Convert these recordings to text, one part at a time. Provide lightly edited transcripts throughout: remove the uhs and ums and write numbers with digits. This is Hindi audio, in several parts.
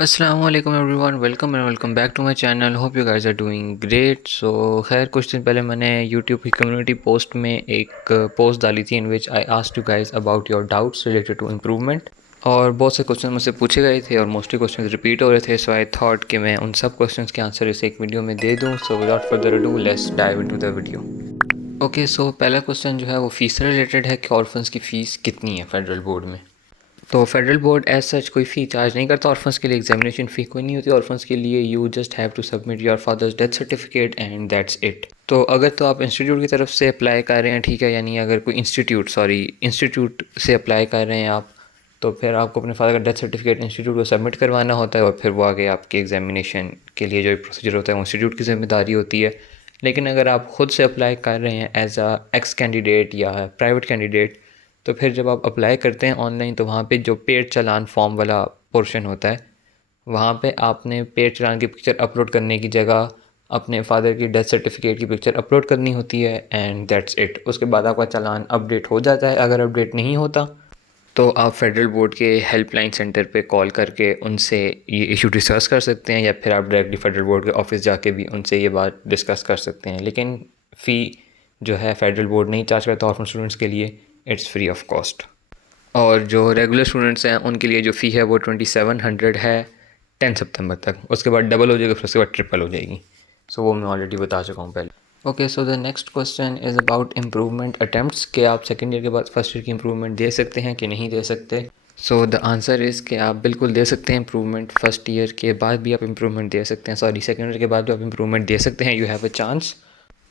अस्सलाम वालेकुम everyone, welcome back to my channel. Hope you guys are doing great. So खैर, कुछ दिन पहले मैंने यूट्यूब की कम्युनिटी पोस्ट में एक पोस्ट डाली थी in which I asked you guys about your doubts related to improvement. और बहुत से क्वेश्चन मुझसे पूछे गए थे और मोस्टली क्वेश्चन रिपीट हो रहे थे। सो आई थॉट कि मैं उन सब क्वेश्चन के आंसर इस एक वीडियो में दे दूँ। So without further ado let's dive into the video. Okay, so पहला क्वेश्चन जो है वो फ़ीस से रिलेटेड है कि ऑर्फन्स की फ़ीस कितनी है फेडरल बोर्ड में। तो फेडरल बोर्ड एज सच कोई फ़ी चार्ज नहीं करता ऑर्फन्स के लिए। एग्जामिनेशन फ़ी कोई नहीं होती ऑर्फन्स के लिए। You just have to submit your father's death certificate and that's it. तो अगर तो आप इंस्टीट्यूट की तरफ से अप्लाई कर रहे हैं, ठीक है, यानी अगर कोई इंस्टीट्यूट से अप्लाई कर रहे हैं आप, तो फिर आपको अपने फादर का डेथ सर्टिफिकेट इंस्टीट्यूट को सबमिट करवाना होता है और फिर वो आगे आपके एग्जामिनेशन के लिए जो प्रोसीजर होता है वो इंस्टीट्यूट की जिम्मेदारी होती है। लेकिन अगर आप ख़ुद से अप्लाई कर रहे हैं एज अ एक्स कैंडिडेट या प्राइवेट कैंडिडेट, तो फिर जब आप अप्लाई करते हैं ऑनलाइन, तो वहाँ पे जो पेड चालान फॉर्म वाला पोर्शन होता है, वहाँ पे आपने पेड चालान की पिक्चर अपलोड करने की जगह अपने फादर की डेथ सर्टिफिकेट की पिक्चर अपलोड करनी होती है एंड दैट्स इट। उसके बाद आपका चालान अपडेट हो जाता है। अगर अपडेट नहीं होता तो आप फेडरल बोर्ड के हेल्पलाइन सेंटर पे कॉल करके उनसे ये इशू डिस्कस कर सकते हैं, या फिर आप डायरेक्टली फेडरल बोर्ड के ऑफिस जाके भी उनसे ये बात डिस्कस कर सकते हैं। लेकिन फ़ी जो है फेडरल बोर्ड नहीं चार्ज करता ऑर्फन स्टूडेंट्स के लिए, इट्स फ्री ऑफ कॉस्ट। और जो रेगुलर स्टूडेंट्स हैं उनके लिए जो फ़ी है वो 2700 है 10 सितंबर तक। उसके बाद डबल हो जाएगी, फिर उसके बाद ट्रिपल हो जाएगी। सो वो मैं ऑलरेडी बता चुका हूँ पहले। Okay, so the next question is about improvement attempts कि आप सेकेंड ईयर के बाद फर्स्ट ईयर की इम्प्रूवमेंट दे सकते हैं कि नहीं दे सकते। सो द आंसर इज़ कि आप बिल्कुल दे सकते हैं इम्प्रूवमेंट। फर्स्ट ईयर के बाद भी आप इम्प्रूवमेंट दे सकते हैं, सेकेंड ईयर के बाद भी आप इम्प्रूवमेंट दे सकते हैं। You have a chance.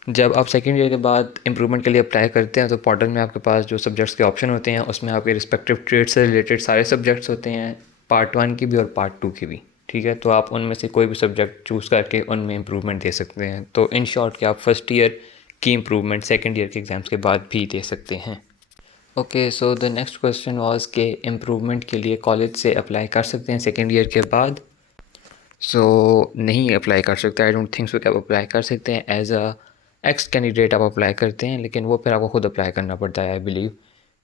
जब आप सेकेंड ईयर के बाद इम्प्रूवमेंट के लिए अप्लाई करते हैं तो पोर्टल में आपके पास जो सब्जेक्ट्स के ऑप्शन होते हैं उसमें आपके रिस्पेक्टिव ट्रेड से रिलेटेड सारे सब्जेक्ट्स होते हैं, पार्ट 1 की भी और पार्ट 2 की भी, ठीक है। तो आप उनमें से कोई भी सब्जेक्ट चूज़ करके उनमें इम्प्रूवमेंट दे सकते हैं। तो इन शॉर्ट कि आप फर्स्ट ईयर की इम्प्रूवमेंट सेकेंड ईयर के एग्ज़ाम्स के बाद भी दे सकते हैं। Okay, so the next question was कि इम्प्रूवमेंट के लिए कॉलेज से अप्लाई कर सकते हैं सेकेंड ईयर के बाद। नहीं अप्लाई कर सकते। आई डोंट थिंक सो कि आप अप्लाई कर सकते हैं। एज अ एक्स कैंडिडेट आप अप्लाई करते हैं, लेकिन वो फिर आपको खुद अप्लाई करना पड़ता है। आई बिलीव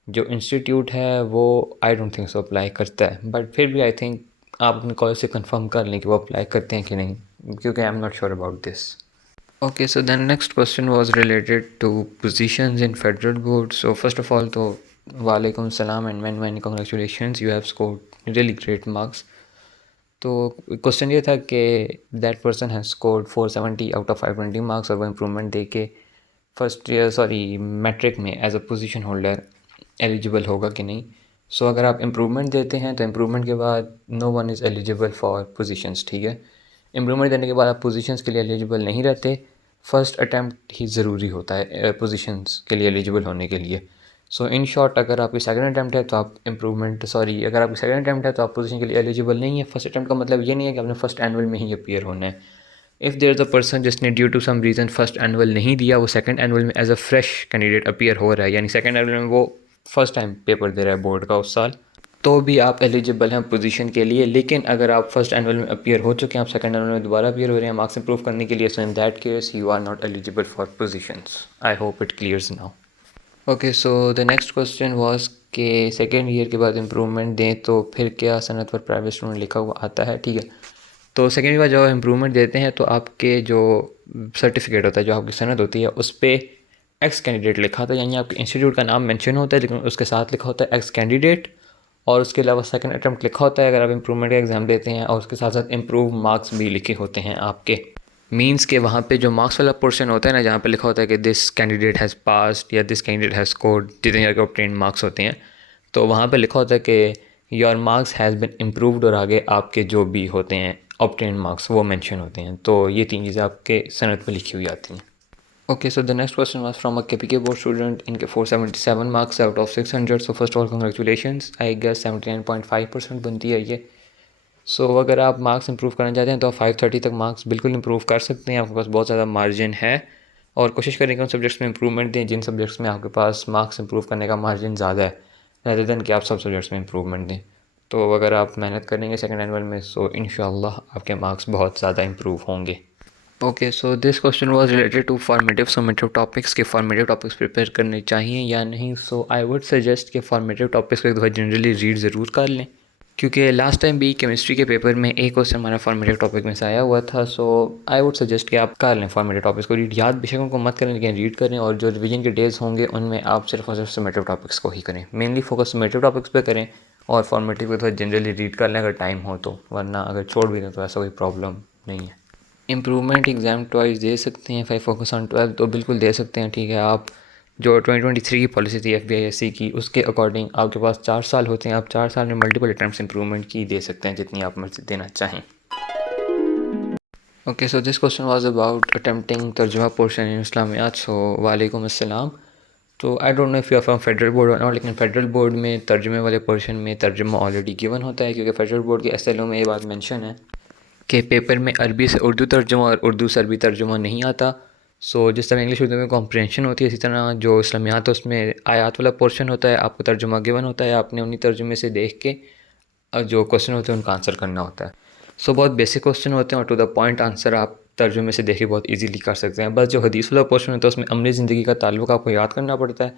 जो इंस्टीट्यूट है वो I don't think so apply करता है, बट फिर भी आई थिंक आप अपने कॉलेज से कंफर्म कर लें कि वो अप्लाई करते हैं कि नहीं, क्योंकि I am not sure about this. Okay, so then next question was related to positions in federal board. So first of all तो वालेकुम सलाम and many congratulations, you have scored really great marks. तो क्वेश्चन ये था कि that person has scored 470 out of 520 marks, और वो इम्प्रूवमेंट दे के फर्स्ट ईयर मैट्रिक में as a position holder eligible होगा कि नहीं। सो अगर आप इम्प्रूवमेंट देते हैं तो इम्प्रूवमेंट के बाद no one is eligible for positions, ठीक है। इम्प्रूवमेंट देने के बाद आप पोजीशंस के लिए एलिजिबल नहीं रहते। फर्स्ट अटैम्प्ट ही ज़रूरी होता है पोजीशंस के लिए एलिजिबल होने के लिए। सो इन शॉर्ट, अगर आपकी सेकंड अटैम्प्ट है तो आप अगर आपकी सेकंड अटैम्प्ट है तो आप पोजीशन के लिए एलिजिबल नहीं है। फर्स्ट अटैम्प्ट का मतलब ये नहीं है कि आपने फर्स्ट एनुअल में ही अपीयर होना है। If there is a person जिसने due to some reason first annual नहीं दिया, वो सेकंड एनुअल में as a fresh candidate appear हो रहा है, यानी सेकंड एनुअल में वो फर्स्ट टाइम पेपर दे रहा है बोर्ड का उस साल, तो भी आप एलिजिबल हैं पोजीशन के लिए। लेकिन अगर आप फर्स्ट एनुअल में अपीयर हो चुके हैं, आप सेकंड एनुअल में दोबारा अपीयर हो रहे हैं मार्क्स इंप्रूव करने के लिए, so in that case you are not eligible for positions. I hope it clears now. Okay, so the next question was कि सेकेंड ईयर के बाद इम्प्रूवमेंट दें तो फिर क्या सनत पर प्राइवेट स्टूडेंट लिखा हुआ आता है, ठीक है। तो सेकेंड ईयर का जब इम्प्रूवमेंट देते हैं तो आपके जो सर्टिफिकेट होता है, जो आपकी सनद होती है, उस पर एक्स कैंडिडेट लिखा होता है, यानी आपके इंस्टीट्यूट का नाम मेंशन होता है लेकिन उसके साथ लिखा होता है एक्स कैंडिडेट। और उसके अलावा सेकंड अटैम्प्ट लिखा होता है अगर आप इम्प्रूवमेंट का एग्ज़ाम देते हैं, और उसके साथ साथ इम्प्रूव मार्क्स भी लिखे होते हैं आपके। मीन्स के वहाँ पे जो मार्क्स वाला पोर्शन होता है ना, जहाँ पे लिखा होता है कि दिस कैंडिडेट हैज़ पास्ड या दिस कैंडिडेट हैज़ स्कोर्ड जितने ईयर के ऑब्टेन्ड मार्क्स होते हैं, तो वहाँ पे लिखा होता है कि your marks has been improved, और आगे आपके जो भी होते हैं ऑब्टेन्ड मार्क्स वो मेंशन होते हैं। तो ये तीन चीज़ें आपके सनद पे लिखी हुई आती हैं। Okay, so the next question was from a KPK board student. इनके 477 marks out of 600। So first of all congratulations, I guess 79.5% बनती है ये। अगर आप मार्क्स इंप्रूव करना चाहते हैं तो आप 530 तक मार्क्स बिल्कुल इंप्रूव कर सकते हैं। आपके पास बहुत ज़्यादा मार्जिन है, और कोशिश करें कि उन सब्जेक्ट्स में इंप्रूवमेंट दें जिन सब्जेक्ट्स में आपके पास मार्क्स इंप्रूव करने का मार्जिन ज़्यादा है, रैदर देन कि आप सब सब्जेक्ट्स में इंप्रूवमेंट दें। तो अगर आप मेहनत करेंगे सेकेंड एनुअल में, सो इंशाल्लाह आपके मार्क्स बहुत ज़्यादा इंप्रूव होंगे। Okay, so this question was related to formative summative topics के फॉर्मेटिव टॉपिक्स प्रिपेयर करने चाहिए या नहीं। सो आई वुड सजेस्ट कि फॉर्मेटिव टॉपिक्स को एक दफ़ा जनरली रीड ज़रूर कर लें, क्योंकि लास्ट टाइम भी केमिस्ट्री के पेपर में एक क्वेश्चन हमारा फॉर्मेटिव टॉपिक में से आया हुआ था। सो आई वुड सजेस्ट कि आप कर लें फॉर्मेटिव टॉपिक्स को रीड, याद बेशक उनको मत करें लेकिन रीड करें, और जो रिवीजन के डेज होंगे उनमें आप सिर्फ और सिर्फ समेटिव टॉपिक्स को ही करें, मेनली फोकस समेटिव टॉपिक्स पे करें, और फॉर्मेटिव को थोड़ा जनरली रीड कर लें अगर टाइम हो तो, वरना अगर छोड़ भी दें तो ऐसा कोई प्रॉब्लम नहीं है। इम्प्रूवमेंट एग्ज़ाम ट्वाइस दे सकते हैं, 5 फोकस ऑन 12 तो बिल्कुल दे सकते हैं, ठीक है। आप जो 2023 की पॉलिसी थी FBISC की, उसके अकॉर्डिंग आपके पास 4 साल होते हैं, आप 4 साल में मल्टीपल अटैम्प्ट्स इम्प्रूवमेंट की दे सकते हैं जितनी आप मर्जी देना चाहें। Okay, so this question was about attempting तर्जुमा पोर्शन इन इस्लामियात। सो वालेकुम अस्सलाम। तो I don't know if you are from federal board और नॉट, लेकिन फेडरल बोर्ड में तर्जुमे वाले पोर्शन में तर्जुमा ऑलरेडी गिवन होता है, क्योंकि फेडरल बोर्ड के SLO में ये बात मेंशन है कि पेपर में अरबी से उर्दू तर्जुमा और उर्दू से अरबी तर्जुमा नहीं आता। सो जिस तरह इंग्लिश उर्दू में कॉम्प्रहेंशन होती है, इसी तरह जो इस्लामियात है उसमें आयात वाला पोर्शन होता है, आपको तर्जुमा गिवन होता है, आपने उन्हीं तर्जुमे से देख के जो क्वेश्चन होते हैं उनका आंसर करना होता है। सो बहुत बेसिक क्वेश्चन होते हैं और टू द पॉइंट आंसर आप तर्जुमे से देख के बहुत ईजीली कर सकते हैं। बस जो हदीस वाला पोर्शन होता है उसमें अमली ज़िंदगी का ताल्लुक आपको याद करना पड़ता है,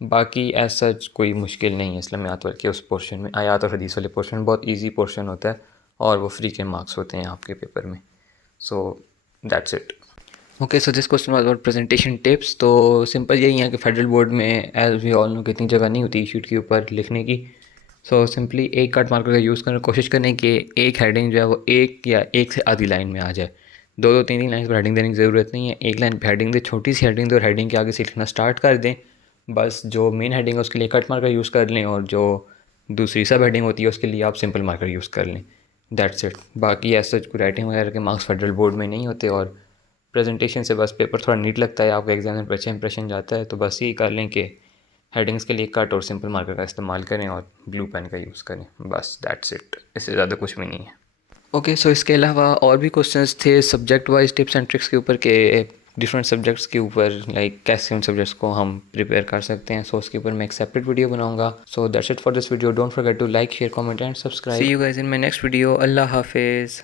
बाकी एज सच कोई मुश्किल नहीं है इस्लामियात वाले के उस पोर्शन में। आयात और हदीस वाले पोर्शन बहुत ईजी पोर्शन होता है और वो फ्री के मार्क्स होते हैं आपके पेपर में। सो that's it. Okay, so this question was about presentation tips. तो सिंपल यही है कि फेडरल बोर्ड में एज वी ऑल नो कितनी जगह नहीं होती शीट के ऊपर लिखने की। सो सिंपली एक कट मार्कर का यूज़ करने कोशिश करें कि एक हेडिंग जो है वो एक या एक से आधी लाइन में आ जाए। दो दो तीन तीन लाइन पर हेडिंग देने की ज़रूरत नहीं है, एक लाइन पर हेडिंग दे, छोटी सी हेडिंग दे और हेडिंग के आगे से लिखना स्टार्ट कर दें। बस जो मेन हेडिंग है उसके लिए कट मार्कर यूज़ कर लें, और जो दूसरी सब हेडिंग होती है उसके लिए आप सिंपल मार्कर यूज़ कर लें। That's it. बाकी ऐसा कोई राइटिंग वगैरह के मार्क्स फेडरल बोर्ड में नहीं होते, और प्रेजेंटेशन से बस पेपर थोड़ा नीट लगता है, आपका एग्जाम में अच्छा इंप्रेशन जाता है। तो बस यही कर लें कि हेडिंग्स के लिए कट और सिंपल मार्कर का इस्तेमाल करें और ब्लू पेन का यूज़ करें, बस दैट्स इट, इससे ज़्यादा कुछ भी नहीं है। ओके, सो इसके अलावा और भी क्वेश्चंस थे subject wise tips and tricks के ऊपर, के डिफरेंट सब्जेक्ट्स के ऊपर, लाइक कैसे उन सब्जेक्ट्स को हम प्रिपेयर कर सकते हैं। सो उसके ऊपर मैं एक सेपरेट वीडियो बनाऊंगा। So that's it for this video, don't forget to like, share, comment and subscribe. See you guys in my next video. अल्लाह हाफिज़।